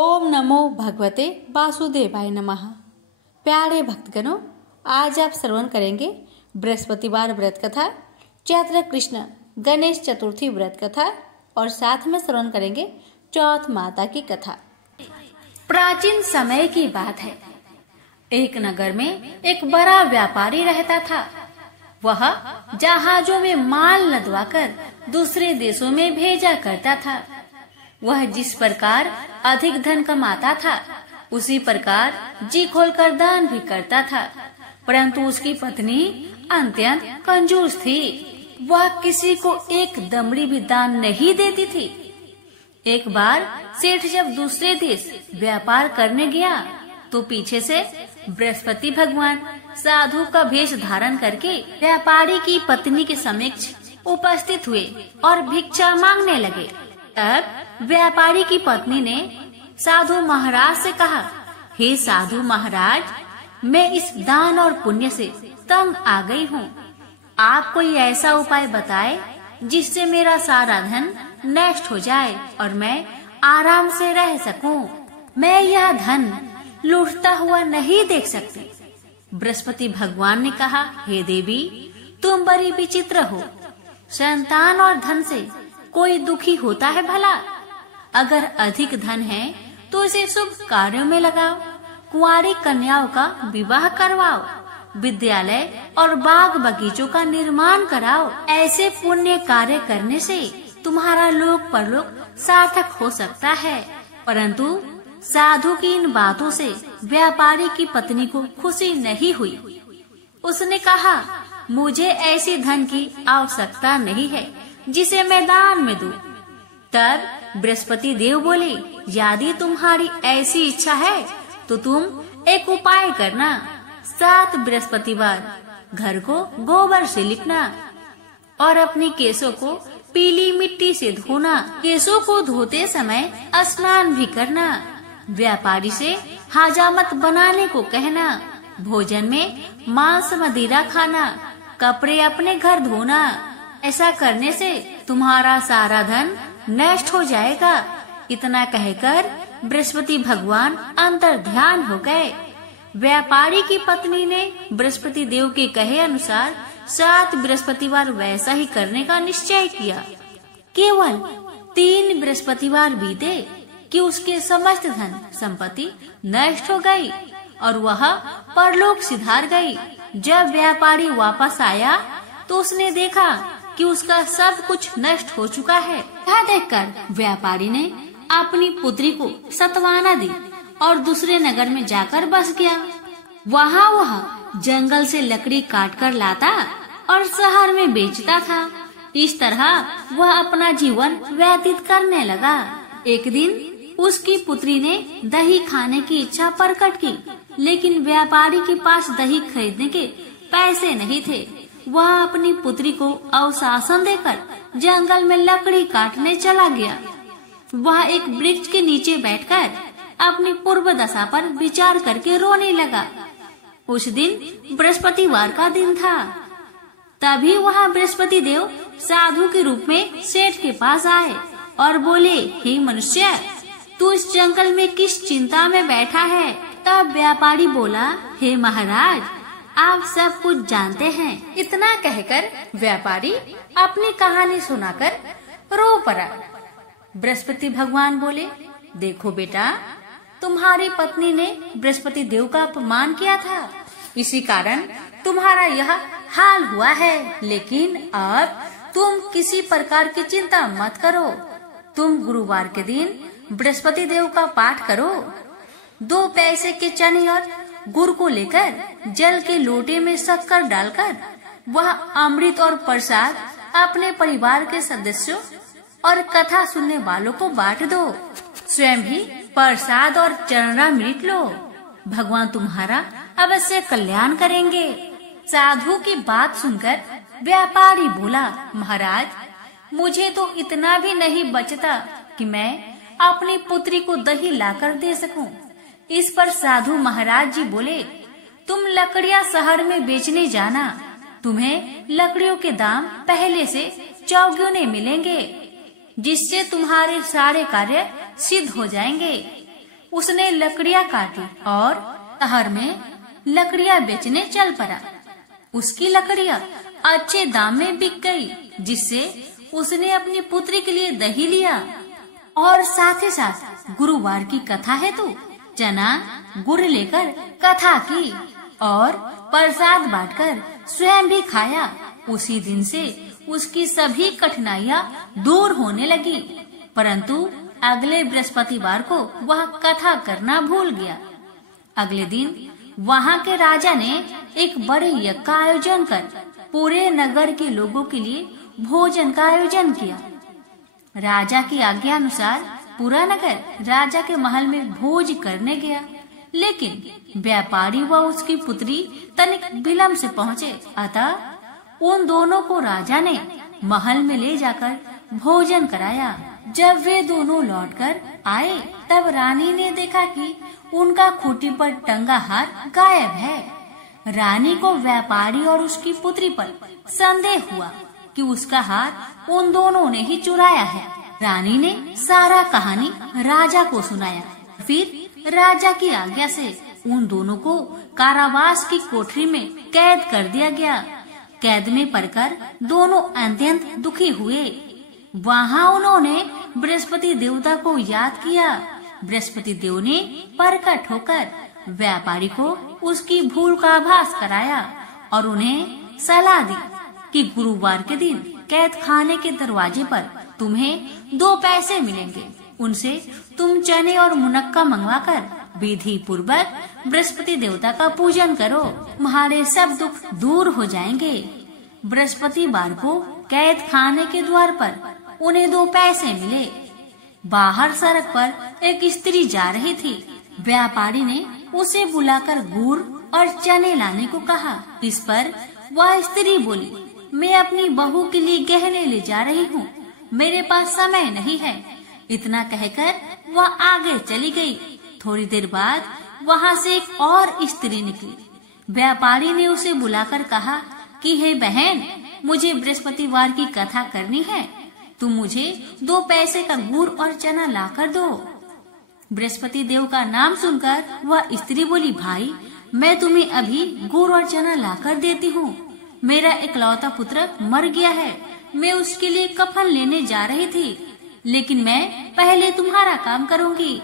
ओम नमो भगवते वासुदेवाय नमः। प्यारे भक्तगणों, आज आप श्रवण करेंगे बृहस्पतिवार व्रत कथा, चैत्र कृष्ण गणेश चतुर्थी व्रत कथा और साथ में श्रवण करेंगे चौथ माता की कथा। प्राचीन समय की बात है। एक नगर में एक बड़ा व्यापारी रहता था। वह जहाजों में माल लदवाकर दूसरे देशों में भेजा करता था। वह जिस प्रकार अधिक धन कमाता था, उसी प्रकार जी खोलकर दान भी करता था। परंतु उसकी पत्नी अत्यंत कंजूस थी। वह किसी को एक दमड़ी भी दान नहीं देती थी। एक बार सेठ जब दूसरे देश व्यापार करने गया तो पीछे से बृहस्पति भगवान साधु का वेश धारण करके व्यापारी की पत्नी के समक्ष उपस्थित हुए और भिक्षा मांगने लगे। तब व्यापारी की पत्नी ने साधु महाराज से कहा, हे साधु महाराज, मैं इस दान और पुण्य से तंग आ गई हूँ। आप कोई ऐसा उपाय बताए जिससे मेरा सारा धन नष्ट हो जाए और मैं आराम से रह सकूं। मैं यह धन लूटता हुआ नहीं देख सकती। बृहस्पति भगवान ने कहा, हे देवी, तुम बड़ी विचित्र हो। संतान और धन से कोई दुखी होता है भला? अगर अधिक धन है तो इसे शुभ कार्यों में लगाओ, कुंवारी कन्याओं का विवाह करवाओ, विद्यालय और बाग बगीचों का निर्माण कराओ। ऐसे पुण्य कार्य करने से तुम्हारा लोक परलोक सार्थक हो सकता है। परंतु साधु की इन बातों से व्यापारी की पत्नी को खुशी नहीं हुई। उसने कहा, मुझे ऐसी धन की आवश्यकता नहीं है जिसे मैं दान में दूं। तब बृहस्पति देव बोले, यदि तुम्हारी ऐसी इच्छा है तो तुम एक उपाय करना। 7 बृहस्पतिवार घर को गोबर से लिपना और अपने केसों को पीली मिट्टी से धोना। केसों को धोते समय स्नान भी करना। व्यापारी से हजामत बनाने को कहना। भोजन में मांस मदिरा खाना। कपड़े अपने घर धोना। ऐसा करने से तुम्हारा सारा धन नष्ट हो जाएगा। इतना कहकर बृहस्पति भगवान अंतर ध्यान हो गए। व्यापारी की पत्नी ने बृहस्पति देव के कहे अनुसार 7 बृहस्पतिवार वैसा ही करने का निश्चय किया। केवल 3 बृहस्पतिवार बीते कि उसके समस्त धन संपत्ति नष्ट हो गई और वह परलोक सिधार गई। जब व्यापारी वापस आया तो उसने देखा कि उसका सब कुछ नष्ट हो चुका है। यह देखकर व्यापारी ने अपनी पुत्री को सत्वाना दी और दूसरे नगर में जाकर बस गया। वहाँ वह जंगल से लकड़ी काटकर लाता और शहर में बेचता था। इस तरह वह अपना जीवन व्यतीत करने लगा। एक दिन उसकी पुत्री ने दही खाने की इच्छा प्रकट की, लेकिन व्यापारी के पास दही खरीदने के पैसे नहीं थे। वह अपनी पुत्री को अवशासन देकर जंगल में लकड़ी काटने चला गया। वह एक वृक्ष के नीचे बैठकर अपनी पूर्व दशा पर विचार करके रोने लगा। उस दिन बृहस्पतिवार का दिन था। तभी वह बृहस्पति देव साधु के रूप में सेठ के पास आए और बोले, हे मनुष्य, तू इस जंगल में किस चिंता में बैठा है? तब व्यापारी बोला, हे महाराज, आप सब कुछ जानते हैं। इतना कहकर व्यापारी अपनी कहानी सुनाकर रो पड़ा। बृहस्पति भगवान बोले, देखो बेटा, तुम्हारी पत्नी ने बृहस्पति देव का अपमान किया था, इसी कारण तुम्हारा यह हाल हुआ है। लेकिन अब तुम किसी प्रकार की चिंता मत करो। तुम गुरुवार के दिन बृहस्पति देव का पाठ करो। 2 पैसे के चने और गुड़ को लेकर जल के लोटे में शक्कर डालकर वह अमृत और प्रसाद अपने परिवार के सदस्यों और कथा सुनने वालों को बांट दो। स्वयं भी प्रसाद और चरणामृत लो। भगवान तुम्हारा अवश्य कल्याण करेंगे। साधु की बात सुनकर व्यापारी बोला, महाराज, मुझे तो इतना भी नहीं बचता कि मैं अपनी पुत्री को दही लाकर दे सकूं। इस पर साधु महाराज जी बोले, तुम लकड़ियां शहर में बेचने जाना। तुम्हें लकड़ियों के दाम पहले से चौगुने मिलेंगे, जिससे तुम्हारे सारे कार्य सिद्ध हो जाएंगे। उसने लकड़ियां काटी और शहर में लकड़ियां बेचने चल पड़ा। उसकी लकड़ियां अच्छे दाम में बिक गई, जिससे उसने अपनी पुत्री के लिए दही लिया और साथ ही साथ गुरुवार की कथा हेतु चना गुड़ लेकर कथा की और प्रसाद बांटकर स्वयं भी खाया। उसी दिन से उसकी सभी कठिनाइयां दूर होने लगी, परंतु अगले बृहस्पतिवार को वह कथा करना भूल गया। अगले दिन वहाँ के राजा ने एक बड़े यज्ञ का आयोजन कर पूरे नगर के लोगों के लिए भोजन का आयोजन किया। राजा की आज्ञा अनुसार पूरा नगर राजा के महल में भोज करने गया, लेकिन व्यापारी व उसकी पुत्री तनिक विलंब से पहुँचे। अतः उन दोनों को राजा ने महल में ले जाकर भोजन कराया। जब वे दोनों लौटकर आए, तब रानी ने देखा कि उनका खूंटी पर टंगा हार गायब है। रानी को व्यापारी और उसकी पुत्री पर संदेह हुआ कि उसका हार उन दोनों ने ही चुराया है। रानी ने सारा कहानी राजा को सुनाया। फिर राजा की आज्ञा से उन दोनों को कारावास की कोठरी में कैद कर दिया गया। कैद में पड़कर दोनों अत्यंत दुखी हुए। वहाँ उन्होंने बृहस्पति देवता को याद किया। बृहस्पति देव ने प्रकट होकर व्यापारी को उसकी भूल का आभास कराया और उन्हें सलाह दी कि गुरुवार के दिन कैद खाने के दरवाजे पर तुम्हें 2 पैसे मिलेंगे। उनसे तुम चने और मुनक्का मंगवाकर विधि पूर्वक बृहस्पति देवता का पूजन करो, तुम्हारे सब दुख दूर हो जाएंगे। बृहस्पतिवार को कैद खाने के द्वार पर उन्हें 2 पैसे मिले। बाहर सड़क पर एक स्त्री जा रही थी। व्यापारी ने उसे बुलाकर गुड़ और चने लाने को कहा। इस पर वह स्त्री बोली, मैं अपनी बहू के लिए गहने ले जा रही हूँ, मेरे पास समय नहीं है। इतना कहकर वह आगे चली गई। थोड़ी देर बाद वहाँ से एक और स्त्री निकली। व्यापारी ने उसे बुलाकर कहा कि हे बहन, मुझे बृहस्पतिवार की कथा करनी है, तुम मुझे 2 पैसे का गुड़ और चना लाकर दो। बृहस्पति देव का नाम सुनकर वह स्त्री बोली, भाई मैं तुम्हें अभी गुड़ और चना लाकर देती हूँ। मेरा इकलौता पुत्र मर गया है, मैं उसके लिए कफन लेने जा रही थी, लेकिन मैं पहले तुम्हारा काम करूँगी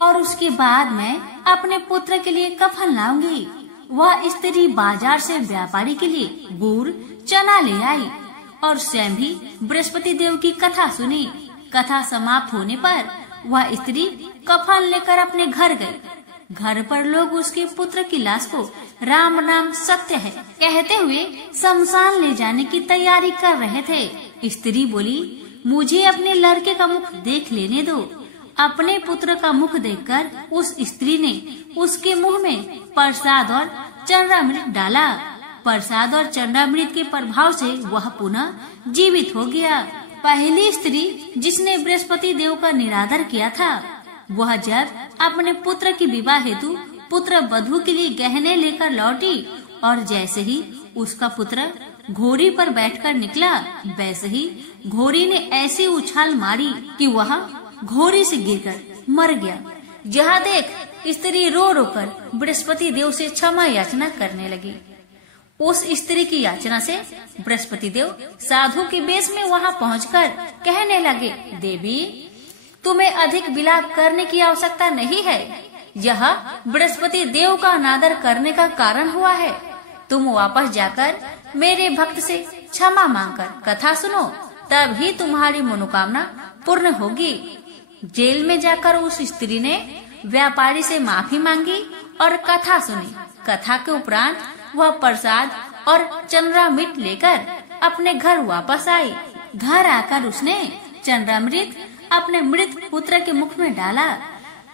और उसके बाद मैं अपने पुत्र के लिए कफन लाऊंगी। वह स्त्री बाजार से व्यापारी के लिए गुड़ चना ले आई और स्वयं भी बृहस्पति देव की कथा सुनी। कथा समाप्त होने पर वह स्त्री कफन लेकर अपने घर गई। घर पर लोग उसके पुत्र की लाश को राम नाम सत्य है कहते हुए शमशान ले जाने की तैयारी कर रहे थे। स्त्री बोली, मुझे अपने लड़के का मुख देख लेने दो। अपने पुत्र का मुख देखकर उस स्त्री ने उसके मुंह में प्रसाद और चंद्रामृत डाला। प्रसाद और चंद्रामृत के प्रभाव से वह पुनः जीवित हो गया। पहली स्त्री जिसने बृहस्पति देव का निरादर किया था, वह जब अपने पुत्र की विवाह हेतु पुत्र वधू के लिए गहने लेकर लौटी और जैसे ही उसका पुत्र घोड़ी पर बैठकर निकला, वैसे ही घोड़ी ने ऐसी उछाल मारी कि वह घोड़ी से गिरकर मर गया। जहाँ देख स्त्री रो रो कर बृहस्पति देव से क्षमा याचना करने लगी। उस स्त्री की याचना से बृहस्पति देव साधु के वेश में वहाँ पहुंचकर कहने लगे, देवी तुम्हें अधिक विलाप करने की आवश्यकता नहीं है। यह बृहस्पति देव का अनादर करने का कारण हुआ है। तुम वापस जाकर मेरे भक्त से क्षमा मांगकर कथा सुनो, तभी तुम्हारी मनोकामना पूर्ण होगी। जेल में जाकर उस स्त्री ने व्यापारी से माफी मांगी और कथा सुनी। कथा के उपरांत वह प्रसाद और चंद्रामृत लेकर अपने घर वापस आई। घर आकर उसने चंद्रामृत अपने मृत पुत्र के मुख में डाला।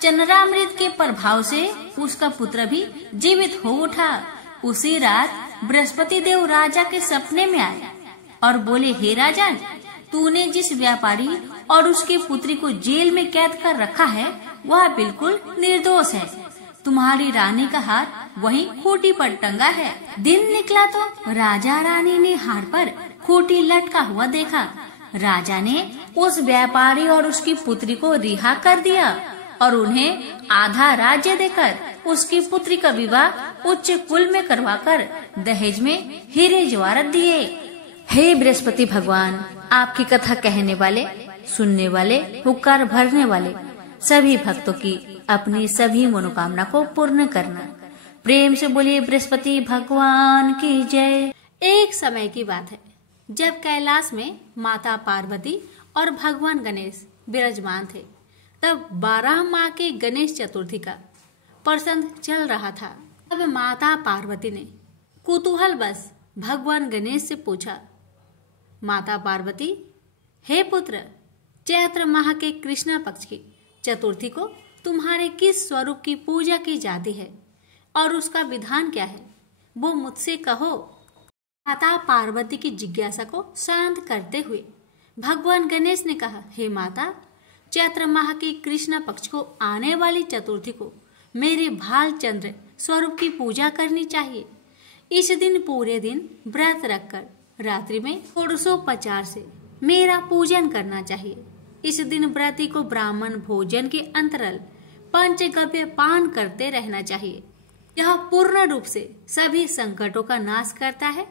चंद्रामृत के प्रभाव से उसका पुत्र भी जीवित हो उठा। उसी रात बृहस्पति देव राजा के सपने में आए और बोले, हे राजन, तूने जिस व्यापारी और उसकी पुत्री को जेल में कैद कर रखा है वह बिल्कुल निर्दोष है। तुम्हारी रानी का हार वहीं खूंटी पर टंगा है। दिन निकला तो राजा रानी ने हार पर खूंटी लटका हुआ देखा। राजा ने उस व्यापारी और उसकी पुत्री को रिहा कर दिया और उन्हें आधा राज्य देकर उसकी पुत्री का विवाह उच्च कुल में करवाकर दहेज में हीरे जवाहरात दिए। हे बृहस्पति भगवान, आपकी कथा कहने वाले, सुनने वाले, हुक्कार भरने वाले सभी भक्तों की अपनी सभी मनोकामना को पूर्ण करना। प्रेम से बोलिए बृहस्पति भगवान की जय। एक समय की बात है जब कैलाश में माता पार्वती और भगवान गणेश विराजमान थे। तब 12 माह के गणेश चतुर्थी का प्रसंग चल रहा था। तब माता पार्वती ने कुतूहल बस भगवान गणेश से पूछा, माता पार्वती, हे पुत्र, चैत्र माह के कृष्णा पक्ष की चतुर्थी को तुम्हारे किस स्वरूप की पूजा की जाती है और उसका विधान क्या है, वो मुझसे कहो। माता पार्वती की जिज्ञासा को शांत करते हुए भगवान गणेश ने कहा, हे माता, चैत्र माह की कृष्णा पक्ष को आने वाली चतुर्थी को मेरे भालचंद्र स्वरूप की पूजा करनी चाहिए। इस दिन पूरे दिन व्रत रखकर रात्रि में षोडशोपचार से मेरा पूजन करना चाहिए। इस दिन व्रती को ब्राह्मण भोजन के अंतराल पंचगव्य पान करते रहना चाहिए। यह पूर्ण रूप से सभी संकटों का नाश करता है।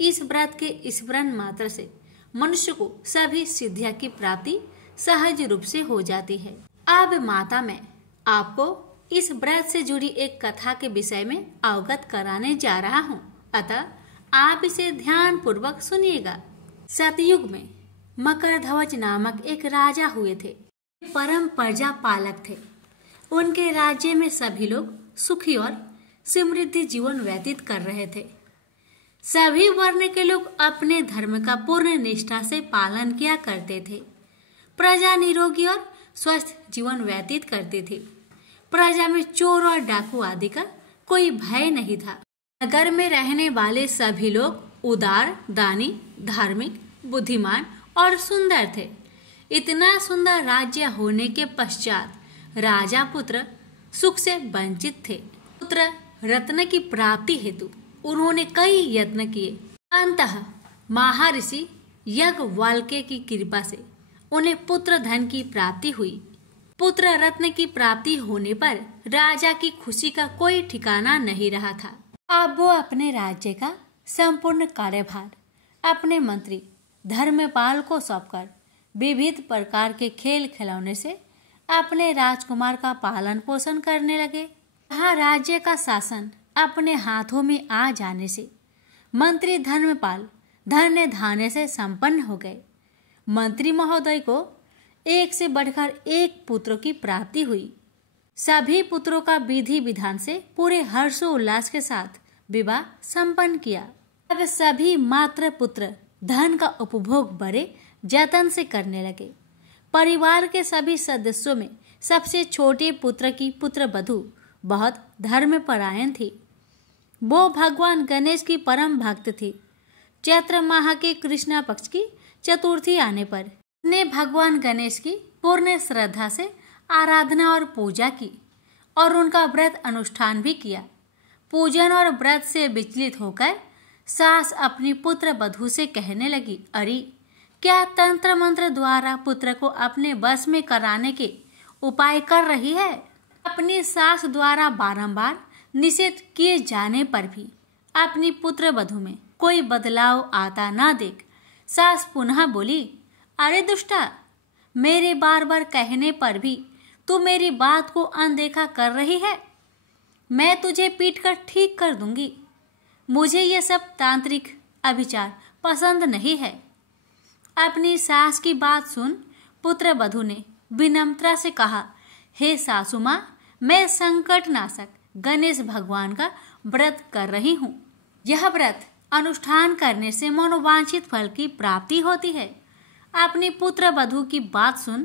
इस व्रत के स्मरण मात्र से मनुष्य को सभी सिद्धियां की प्राप्ति सहज रूप से हो जाती है। अब माता, मैं आपको इस व्रत से जुड़ी एक कथा के विषय में अवगत कराने जा रहा हूँ, अतः आप इसे ध्यान पूर्वक सुनिएगा। सतयुग में मकरध्वज नामक एक राजा हुए थे। परम प्रजा पालक थे। उनके राज्य में सभी लोग सुखी और समृद्धि जीवन व्यतीत कर रहे थे। सभी वर्ण के लोग अपने धर्म का पूर्ण निष्ठा से पालन किया करते थे। प्रजा निरोगी और स्वस्थ जीवन व्यतीत करती थी। प्रजा में चोर और डाकू आदि का कोई भय नहीं था। नगर में रहने वाले सभी लोग उदार, दानी, धार्मिक, बुद्धिमान और सुंदर थे। इतना सुंदर राज्य होने के पश्चात राजा पुत्र सुख से वंचित थे। पुत्र रत्न की प्राप्ति हेतु उन्होंने कई यत्न किए। अंततः महर्षि याज्ञवल्क्य की कृपा से उन्हें पुत्र धन की प्राप्ति हुई। पुत्र रत्न की प्राप्ति होने पर राजा की खुशी का कोई ठिकाना नहीं रहा था। अब वो अपने राज्य का संपूर्ण कार्यभार अपने मंत्री धर्मपाल को सौंपकर विविध प्रकार के खेल खिलौने से अपने राजकुमार का पालन पोषण करने लगे। यहाँ राज्य का शासन अपने हाथों में आ जाने से मंत्री धर्मपाल धन्य धान्य से संपन्न हो गए। मंत्री महोदय को एक से बढ़कर एक पुत्र की प्राप्ति हुई। सभी पुत्रों का विधि विधान से पूरे हर्षोल्लास के साथ विवाह संपन्न किया। अब सभी मात्र पुत्र धन का उपभोग बड़े जतन से करने लगे। परिवार के सभी सदस्यों में सबसे छोटे पुत्र की पुत्र वधू बहुत धर्मपरायण थी। वो भगवान गणेश की परम भक्त थी। चैत्र माह के कृष्णा पक्ष की चतुर्थी आने पर ने भगवान गणेश की पूर्ण श्रद्धा से आराधना और पूजा की और उनका व्रत अनुष्ठान भी किया। पूजन और व्रत से विचलित होकर सास अपनी पुत्र वधू से कहने लगी, अरे क्या तंत्र मंत्र द्वारा पुत्र को अपने वश में कराने के उपाय कर रही है। अपनी सास द्वारा बारंबार निषेध किए जाने पर भी अपनी पुत्र वधू में कोई बदलाव आता ना देख सास पुनः बोली, अरे दुष्टा, मेरे बार बार कहने पर भी तू मेरी बात को अनदेखा कर रही है। मैं तुझे पीट कर ठीक कर दूंगी। मुझे ये सब तांत्रिक अभिचार पसंद नहीं है। अपनी सास की बात सुन पुत्र वधू ने विनम्रता से कहा, हे सासू माँ, मैं संकट नाशक गणेश भगवान का व्रत कर रही हूँ। यह व्रत अनुष्ठान करने से मनोवांछित फल की प्राप्ति होती है। अपनी पुत्र वधू की बात सुन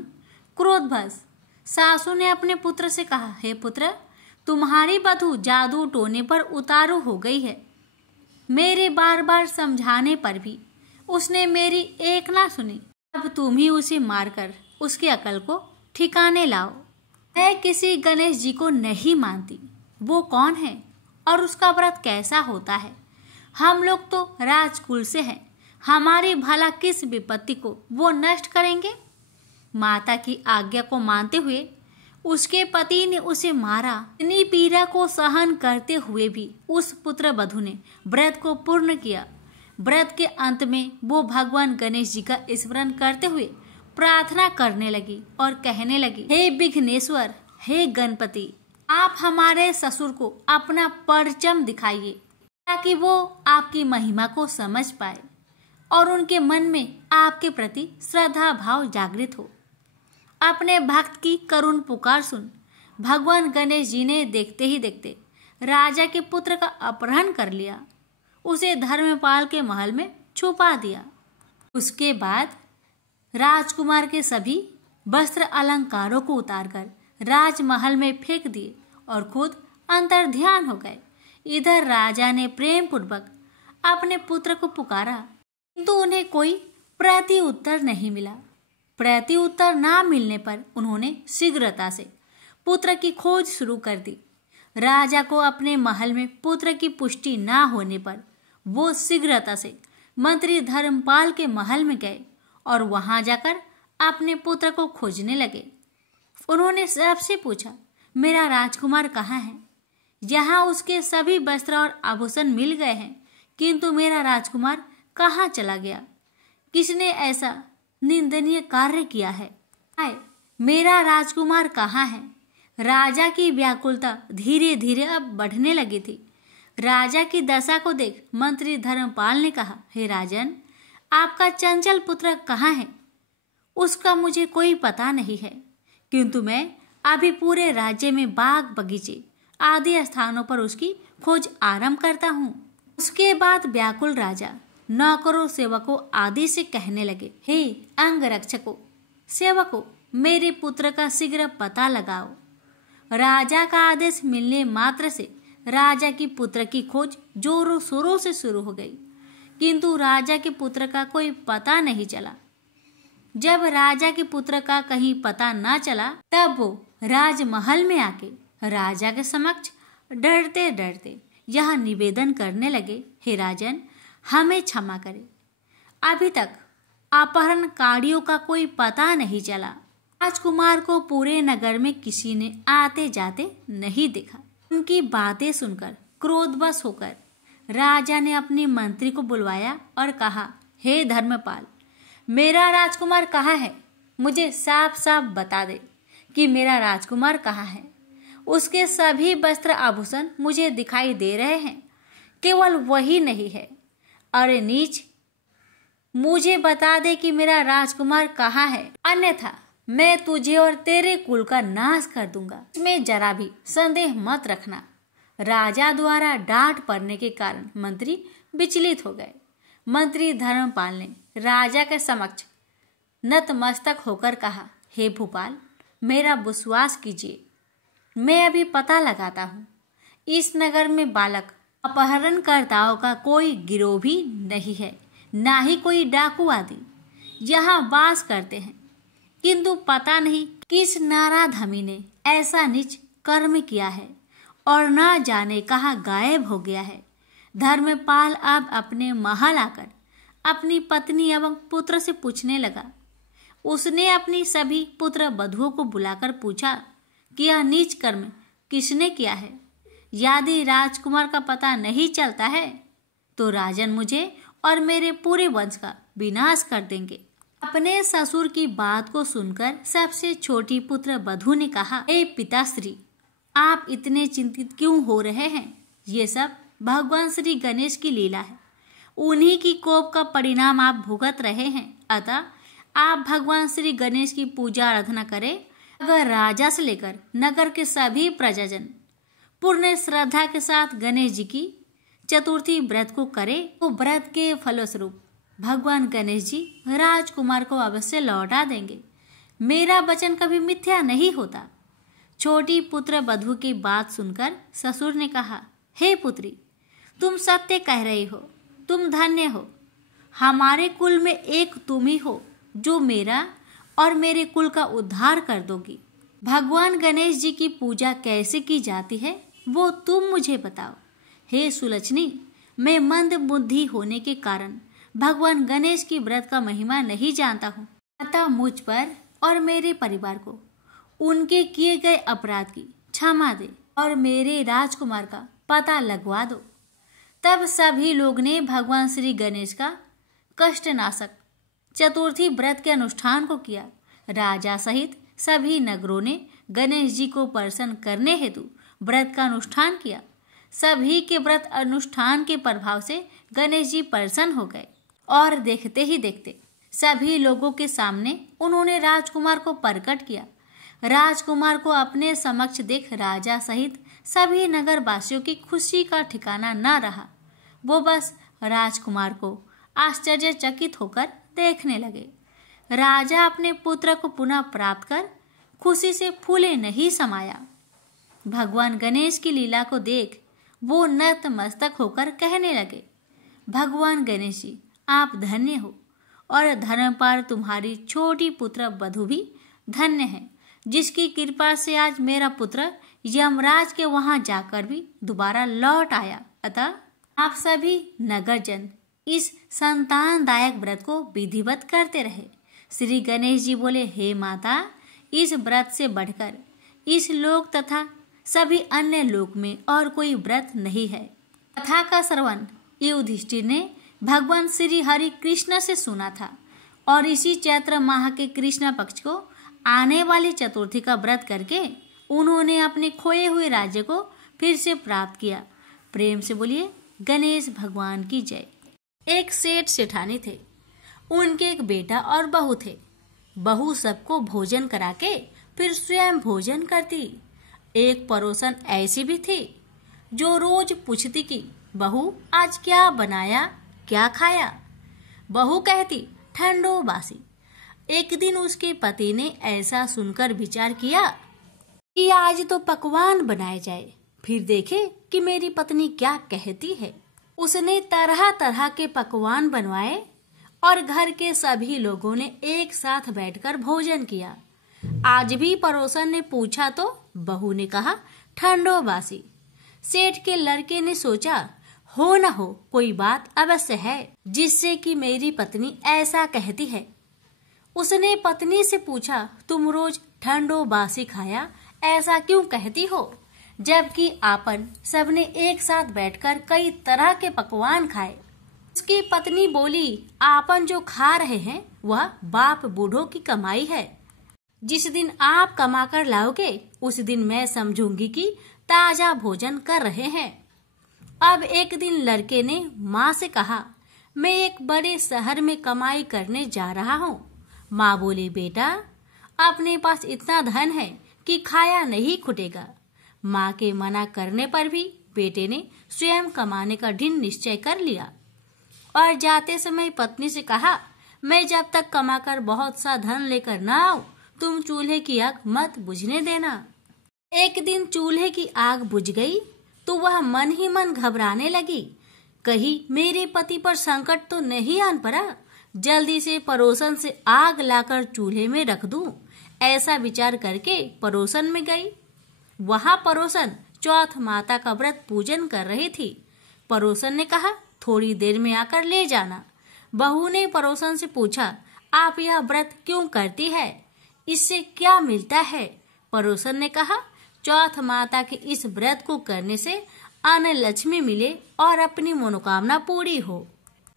क्रोधवश सासू ने अपने पुत्र से कहा, हे पुत्र, तुम्हारी वधू जादू टोने पर उतारू हो गई है। मेरे बार बार समझाने पर भी उसने मेरी एक ना सुनी। अब तुम ही उसे मारकर उसकी अकल को ठिकाने लाओ। मैं किसी गणेश जी को नहीं मानती। वो कौन है और उसका व्रत कैसा होता है? हम लोग तो राजकुल से हैं। हमारी भला किस विपत्ति को वो नष्ट करेंगे? माता की आज्ञा को मानते हुए उसके पति ने उसे मारा। इतनी पीड़ा को सहन करते हुए भी उस पुत्र वधू ने व्रत को पूर्ण किया। व्रत के अंत में वो भगवान गणेश जी का स्मरण करते हुए प्रार्थना करने लगी और कहने लगी, हे विघ्नेश्वर, हे गणपति, आप हमारे ससुर को अपना परचम दिखाइए ताकि वो आपकी महिमा को समझ पाए और उनके मन में आपके प्रति श्रद्धा भाव जागृत हो। अपने भक्त की करुण पुकार सुन भगवान गणेश जी ने देखते ही देखते राजा के पुत्र का अपहरण कर लिया, उसे धर्मपाल के महल में छुपा दिया। उसके बाद राजकुमार के सभी वस्त्र अलंकारों को उतारकर राजमहल में फेंक दिए और खुद अंतर्ध्यान हो गए। इधर राजा ने प्रेम पूर्वक अपने पुत्र को पुकारा, किंतु उन्हें कोई प्रति उत्तर नहीं मिला। प्रति उत्तर ना मिलने पर उन्होंने शीघ्रता से पुत्र की खोज शुरू कर दी। राजा को अपने महल में पुत्र की पुष्टि ना होने पर वो शीघ्रता से मंत्री धर्मपाल के महल में गए और वहां जाकर अपने पुत्र को खोजने लगे। उन्होंने सबसे पूछा, मेरा राजकुमार कहाँ है? यहाँ उसके सभी वस्त्र और आभूषण मिल गए हैं, किंतु मेरा राजकुमार कहाँ चला गया? किसने ऐसा निंदनीय कार्य किया है? हाय, मेरा राजकुमार कहाँ है? राजा की व्याकुलता धीरे धीरे अब बढ़ने लगी थी। राजा की दशा को देख मंत्री धर्मपाल ने कहा, हे राजन, आपका चंचल पुत्र कहाँ है? उसका मुझे कोई पता नहीं है, किंतु मैं अभी पूरे राज्य में बाग बगीचे आदि स्थानों पर उसकी खोज आरंभ करता हूँ। उसके बाद व्याकुल राजा नौकरों सेवकों आदि से कहने लगे, हे अंगरक्षकों, सेवकों, मेरे पुत्र का शीघ्र पता लगाओ। राजा का आदेश मिलने मात्र से राजा की पुत्र की खोज जोरों शोरों से शुरू हो गई, किंतु राजा के पुत्र का कोई पता नहीं चला। जब राजा के पुत्र का कहीं पता न चला, तब वो राजमहल में आके राजा के समक्ष डरते डरते यह निवेदन करने लगे, हे राजन, हमें क्षमा करें। अभी तक अपहरणकारियों का कोई पता नहीं चला। राजकुमार को पूरे नगर में किसी ने आते जाते नहीं देखा। उनकी बातें सुनकर क्रोधवश होकर राजा ने अपने मंत्री को बुलवाया और कहा, हे धर्मपाल, मेरा राजकुमार कहाँ है? मुझे साफ साफ बता दे कि मेरा राजकुमार कहाँ है। उसके सभी वस्त्र आभूषण मुझे दिखाई दे रहे हैं, केवल वही नहीं है। अरे नीच, मुझे बता दे कि मेरा राजकुमार कहाँ है, अन्यथा मैं तुझे और तेरे कुल का नाश कर दूंगा। इसमें जरा भी संदेह मत रखना। राजा द्वारा डांट पड़ने के कारण मंत्री विचलित हो गए। मंत्री धर्मपाल ने राजा के समक्ष नतमस्तक होकर कहा, हे भूपाल, मेरा विश्वास कीजिए, मैं अभी पता लगाता हूँ। इस नगर में बालक अपहरणकर्ताओं का कोई गिरोह भी नहीं है, ना ही कोई डाकू आदि यहाँ वास करते हैं, किंतु पता नहीं किस नाराधमी ने ऐसा नीच कर्म किया है और न जाने कहाँ गायब हो गया है। धर्मपाल अब अपने महल आकर अपनी पत्नी एवं पुत्र से पूछने लगा। उसने अपनी सभी पुत्र वधुओं को बुलाकर पूछा कि यह नीच कर्म किसने किया है। यदि राजकुमार का पता नहीं चलता है तो राजन मुझे और मेरे पूरे वंश का विनाश कर देंगे। अपने ससुर की बात को सुनकर सबसे छोटी पुत्र वधु ने कहा, हे पिताश्री, आप इतने चिंतित क्यों हो रहे हैं? ये सब भगवान श्री गणेश की लीला है। उन्हीं की कोप का परिणाम आप भुगत रहे हैं। अतः आप भगवान श्री गणेश की पूजा आराधना करें। अगर राजा से लेकर नगर के सभी प्रजाजन पूर्ण श्रद्धा के साथ गणेश जी की चतुर्थी व्रत को करें तो व्रत के फलस्वरूप भगवान गणेश जी राजकुमार को अवश्य लौटा देंगे। मेरा वचन कभी मिथ्या नहीं होता। छोटी पुत्र वधु की बात सुनकर ससुर ने कहा, हे पुत्री, तुम सत्य कह रही हो, तुम धन्य हो। हमारे कुल में एक तुम ही हो जो मेरा और मेरे कुल का उद्धार कर दोगी। भगवान गणेश जी की पूजा कैसे की जाती है वो तुम मुझे बताओ। हे सुलक्षणी, मैं मंद बुद्धि होने के कारण भगवान गणेश की व्रत का महिमा नहीं जानता हूँ। अतः मुझ पर और मेरे परिवार को उनके किए गए अपराध की क्षमा दे और मेरे राजकुमार का पता लगवा दो। तब सभी लोग ने भगवान श्री गणेश का कष्टनाशक चतुर्थी व्रत के अनुष्ठान को किया। राजा सहित सभी नगरों ने गणेश जी को प्रसन्न करने हेतु व्रत का अनुष्ठान किया। सभी के व्रत अनुष्ठान के प्रभाव से गणेश जी प्रसन्न हो गए और देखते ही देखते सभी लोगों के सामने उन्होंने राजकुमार को प्रकट किया। राजकुमार को अपने समक्ष देख राजा सहित सभी नगर वासियों की खुशी का ठिकाना न रहा। वो बस राजकुमार को आश्चर्यचकित होकर देखने लगे। राजा अपने पुत्र को पुनः प्राप्त कर खुशी से फूले नहीं समाया। भगवान गणेश की लीला को देख वो नतमस्तक होकर कहने लगे, भगवान गणेश जी आप धन्य हो और धर्मपाल तुम्हारी छोटी पुत्र वधु भी धन्य है, जिसकी कृपा से आज मेरा पुत्र यमराज के वहां जाकर भी दोबारा लौट आया। अतः आप सभी नगरजन इस संतानदायक व्रत को विधिवत करते रहे। श्री गणेश जी बोले, हे माता, इस व्रत से बढ़कर इस लोक तथा सभी अन्य लोक में और कोई व्रत नहीं है। कथा का श्रवण युधिष्ठिर ने भगवान श्री हरि कृष्ण से सुना था और इसी चैत्र माह के कृष्ण पक्ष को आने वाली चतुर्थी का व्रत करके उन्होंने अपने खोए हुए राज्य को फिर से प्राप्त किया। प्रेम से बोलिए गणेश भगवान की जय। एक सेठ सेठानी थे। उनके एक बेटा और बहू थे। बहू सबको भोजन करा के फिर स्वयं भोजन करती। एक पड़ोसन ऐसी भी थी जो रोज पूछती कि बहू आज क्या बनाया, क्या खाया। बहू कहती ठंडो बासी। एक दिन उसके पति ने ऐसा सुनकर विचार किया कि आज तो पकवान बनाए जाए, फिर देखे कि मेरी पत्नी क्या कहती है। उसने तरह तरह के पकवान बनवाए और घर के सभी लोगों ने एक साथ बैठकर भोजन किया। आज भी पड़ोसन ने पूछा तो बहू ने कहा ठंडो बासी। सेठ के लड़के ने सोचा हो न हो कोई बात अवश्य है जिससे कि मेरी पत्नी ऐसा कहती है। उसने पत्नी से पूछा तुम रोज ठंडो बासी खाया ऐसा क्यों कहती हो, जबकि आपन सबने एक साथ बैठकर कई तरह के पकवान खाए। उसकी पत्नी बोली आपन जो खा रहे हैं वह बाप बूढ़ों की कमाई है। जिस दिन आप कमा कर लाओगे उस दिन मैं समझूंगी कि ताजा भोजन कर रहे हैं। अब एक दिन लड़के ने माँ से कहा मैं एक बड़े शहर में कमाई करने जा रहा हूँ। माँ बोली बेटा अपने पास इतना धन है कि खाया नहीं खुटेगा। माँ के मना करने पर भी बेटे ने स्वयं कमाने का दृढ़ निश्चय कर लिया और जाते समय पत्नी से कहा मैं जब तक कमाकर बहुत सा धन लेकर न आऊं तुम चूल्हे की आग मत बुझने देना। एक दिन चूल्हे की आग बुझ गई तो वह मन ही मन घबराने लगी। कहीं मेरे पति पर संकट तो नहीं आन पड़ा, जल्दी से पड़ोसन से आग लाकर चूल्हे में रख दूं। ऐसा विचार करके पड़ोसन में गई। वहां पड़ोसन चौथ माता का व्रत पूजन कर रही थी। पड़ोसन ने कहा थोड़ी देर में आकर ले जाना। बहू ने पड़ोसन से पूछा आप यह व्रत क्यों करती है, इससे क्या मिलता है। पड़ोसन ने कहा चौथ माता के इस व्रत को करने से अन्न लक्ष्मी मिले और अपनी मनोकामना पूरी हो।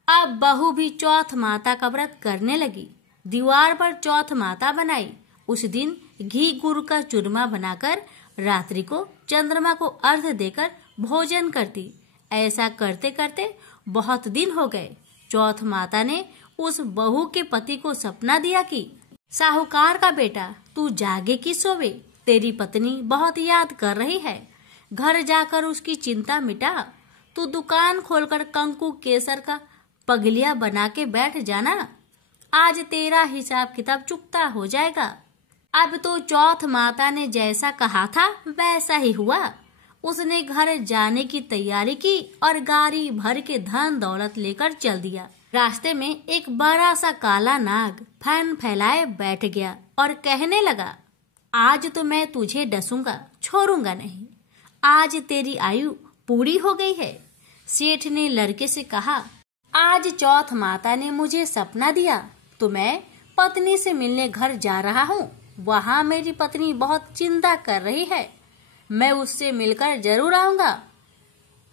अब बहू भी चौथ माता का व्रत करने लगी। दीवार पर चौथ माता बनाई। उस दिन घी गुड़ का चूरमा बनाकर रात्रि को चंद्रमा को अर्घ देकर भोजन करती। ऐसा करते करते बहुत दिन हो गए। चौथ माता ने उस बहू के पति को सपना दिया कि साहूकार का बेटा तू जागे कि सोवे, तेरी पत्नी बहुत याद कर रही है। घर जाकर उसकी चिंता मिटा। तू दुकान खोलकर कंकु केसर का पगलिया बना के बैठ जाना। आज तेरा हिसाब किताब चुकता हो जाएगा। अब तो चौथ माता ने जैसा कहा था वैसा ही हुआ। उसने घर जाने की तैयारी की और गाड़ी भर के धन दौलत लेकर चल दिया। रास्ते में एक बड़ा सा काला नाग फन फैलाए बैठ गया और कहने लगा आज तो मैं तुझे डसूंगा, छोड़ूंगा नहीं। आज तेरी आयु पूरी हो गई है। सेठ ने लड़के से कहा आज चौथ माता ने मुझे सपना दिया तो मैं पत्नी से मिलने घर जा रहा हूँ। वहाँ मेरी पत्नी बहुत चिंता कर रही है। मैं उससे मिलकर जरूर आऊंगा,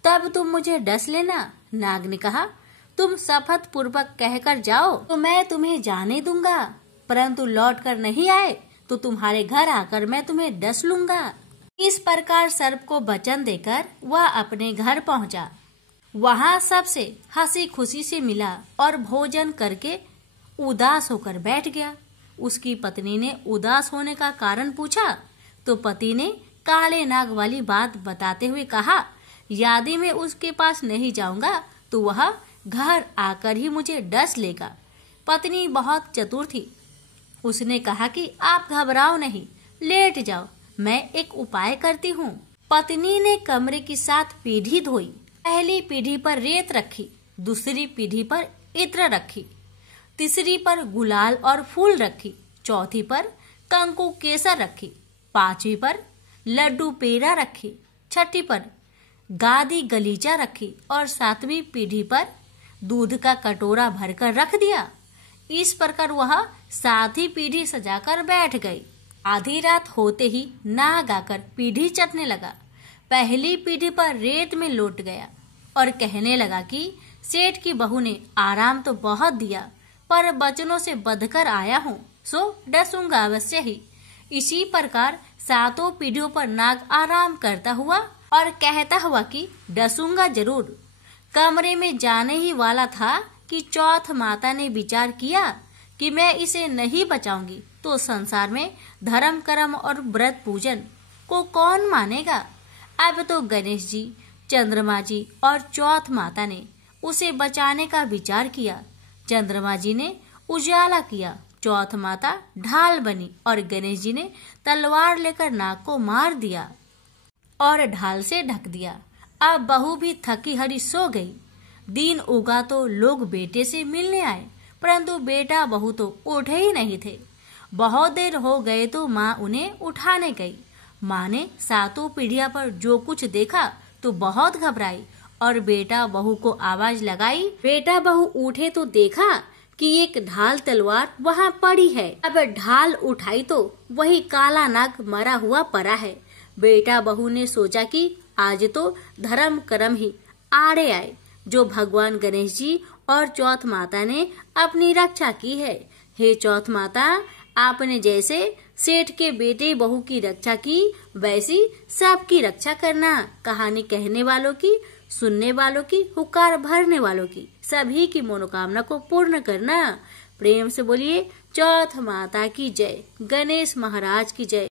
तब तुम मुझे डस लेना। नाग ने कहा, तुम शपथ पूर्वक कहकर जाओ तो मैं तुम्हें जाने दूंगा, परंतु लौट कर नहीं आए तो तुम्हारे घर आकर मैं तुम्हें डस लूंगा। इस प्रकार सर्प को वचन देकर वह अपने घर पहुंचा। वहाँ सबसे हंसी खुशी से मिला और भोजन करके उदास होकर बैठ गया। उसकी पत्नी ने उदास होने का कारण पूछा तो पति ने काले नाग वाली बात बताते हुए कहा, यदि मैं उसके पास नहीं जाऊंगा तो वह घर आकर ही मुझे डस लेगा। पत्नी बहुत चतुर थी। उसने कहा कि आप घबराओ नहीं, लेट जाओ, मैं एक उपाय करती हूँ। पत्नी ने कमरे की 7 पीढ़ी धोई। पहली पीढ़ी पर रेत रखी, दूसरी पीढ़ी पर इत्र रखी, तीसरी पर गुलाल और फूल रखी, चौथी पर कंकु केसर रखी, 5वीं पर लड्डू पेड़ा रखी, 6ठी पर गादी गलीचा रखी और 7वीं पीढ़ी पर दूध का कटोरा भरकर रख दिया। इस प्रकार वह 7वीं पीढ़ी सजाकर बैठ गई। आधी रात होते ही नाग आकर पीढ़ी चटने लगा। पहली पीढ़ी पर रेत में लौट गया और कहने लगा कि सेठ की बहू ने आराम तो बहुत दिया, पर बचनों से बंधकर आया हूँ, सो डसूंगा अवश्य ही। इसी प्रकार 7 पीढ़ियों पर नाग आराम करता हुआ और कहता हुआ कि डसूंगा जरूर। कमरे में जाने ही वाला था कि चौथ माता ने विचार किया कि मैं इसे नहीं बचाऊंगी तो संसार में धर्म कर्म और व्रत पूजन को कौन मानेगा। अब तो गणेश जी, चंद्रमा जी और चौथ माता ने उसे बचाने का विचार किया। चंद्रमा जी ने उजाला किया, चौथ माता ढाल बनी और गणेश जी ने तलवार लेकर नाग को मार दिया और ढाल से ढक दिया। अब बहू भी थकी हारी सो गई। दिन उगा तो लोग बेटे से मिलने आए, परंतु बेटा बहू तो उठे ही नहीं थे। बहुत देर हो गए तो माँ उन्हें उठाने गई। माँ ने 7 पीढ़ियों पर जो कुछ देखा तो बहुत घबराई और बेटा बहू को आवाज लगाई। बेटा बहू उठे तो देखा कि एक ढाल तलवार वहाँ पड़ी है। अब ढाल उठाई तो वही काला नाग मरा हुआ पड़ा है। बेटा बहू ने सोचा कि आज तो धर्म कर्म ही आड़े आए, जो भगवान गणेश जी और चौथ माता ने अपनी रक्षा की है। हे चौथ माता, आपने जैसे सेठ के बेटे बहू की रक्षा की, वैसी सबकी रक्षा करना। कहानी कहने वालों की, सुनने वालों की, हुक्कार भरने वालों की, सभी की मनोकामना को पूर्ण करना। प्रेम से बोलिए चौथ माता की जय, गणेश महाराज की जय।